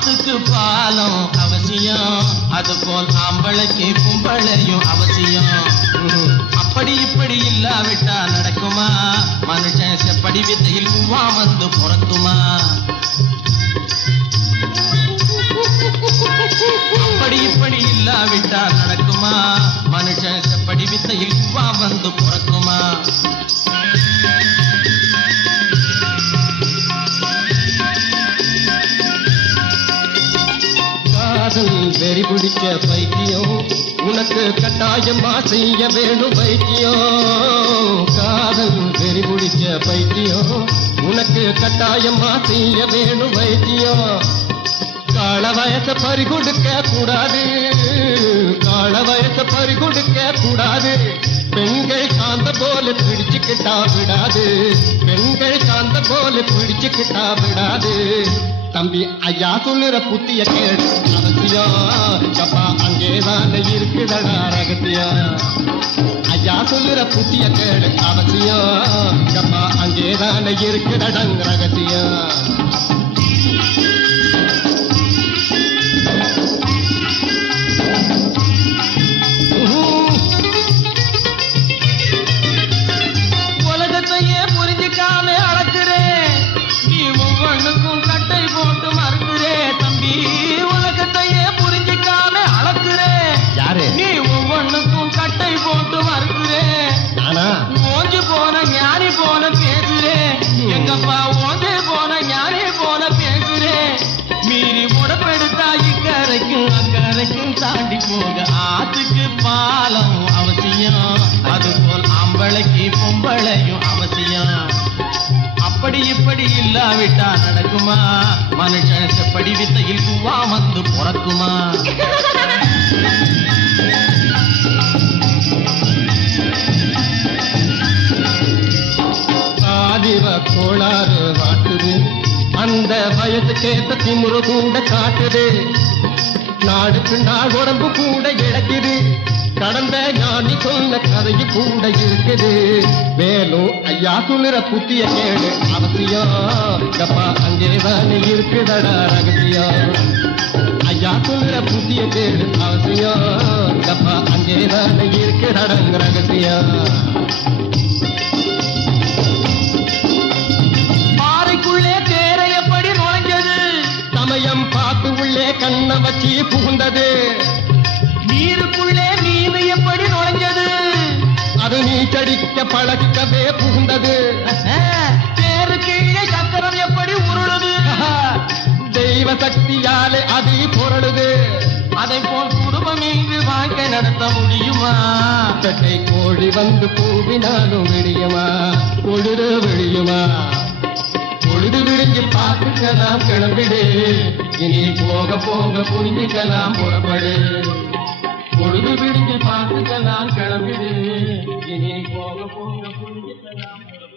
ஆத்துக்கு பாலம் அவசியம். அது போல் ஆம்பளைக்கு கும்பளையும் அவசியம். அப்படி இப்படி இல்லாவிட்டா நடக்குமா? மனுஷன் செப்படி வித்தையில் குவா வந்து பிறக்குமா? அப்படி இப்படி இல்லாவிட்டா நடக்குமா? மனுஷன் செப்படி வித்தையில் குவா வந்து காதல் வெறி பிடிக்க பைத்தியம் உனக்கு கட்டாயமா செய்ய வேணும் பைத்தியம் காதல் வெறி பிடிக்க பைத்தியம் உனக்கு கட்டாயமா செய்ய வேணும் பைத்தியம் கால வயச பறி கொடுக்க கூடாது. கால வயச பறி கொடுக்க கூடாது. பெண்கள் காந்த போல பிடிச்சுக்கிட்டா விடாது. பெண்கள் காந்த போல பிடிச்சுக்கிட்டா விடாது. தம்பி ஐயா சொல்லுற புத்திய கேடு அவசியம் கப்பா அங்கேதான் இருக்குதடா ரகசியம் ஐயா சொல்லுற புத்திய கேடு அவசியம் கப்பா அங்கேதான் இருக்குதடங் ரகசியம் எங்கப்பா ஓந்தே போன ஞானி போல பேசுறே? மீறி முடப்பெடுத்தா இக்கரைக்கும் அக்கரைக்கும் தாண்டி போக ஆத்துக்கு பாலம் அவசியம். அதுபோல் ஆம்பளைக்கு பொம்பளையும் அவசியம். அப்படி இப்படி இல்லாவிட்டா நடக்குமா? மனுஷன் செப்படி வித்தையில் பூவா வந்து பிறக்குமா? கோளாறு வாட்டுது அந்த வயசுக்கேத்த திமுரு கூட காட்டுது. நாடுக்கு நாள் உடம்பு கூட இழக்குது. கடந்த ஞானி சொன்ன கதையு கூட இருக்குது. வேலும் ஐயா சொல்லுற புத்திய கேடு அவசியம். அங்கே தானே இருக்குதடா ரகசியம். ஐயா சொல்லுற புத்திய கேடு அவசியம். வச்சு புகுந்தது. நீருக்குள்ளே மீன் எப்படி நுழைஞ்சது? அது நீ கடிக்க பழக்கவே புகுந்தது. தேரு கீழே சக்கரம் எப்படி உருளுது? தெய்வ சக்தியாலே அது பொருளுது. அதை போல் குடும்பம் இங்கு வாழ்க்கை நடத்த முடியுமா? பெட்டை கோழி வந்து கூவினாலும் விடியுமா? பொழுது விடியுமா பொழுது விடுஞ்சு பார்த்துக்கலாம் கிளம்பிடு. இனி போக போக புரிஞ்சுக்கலாம் புறப்படு. பொழுது விடுஞ்சு பார்த்துக்கலாம் கிளம்பிடு. இனி போக போக புரிஞ்சுக்கலாம்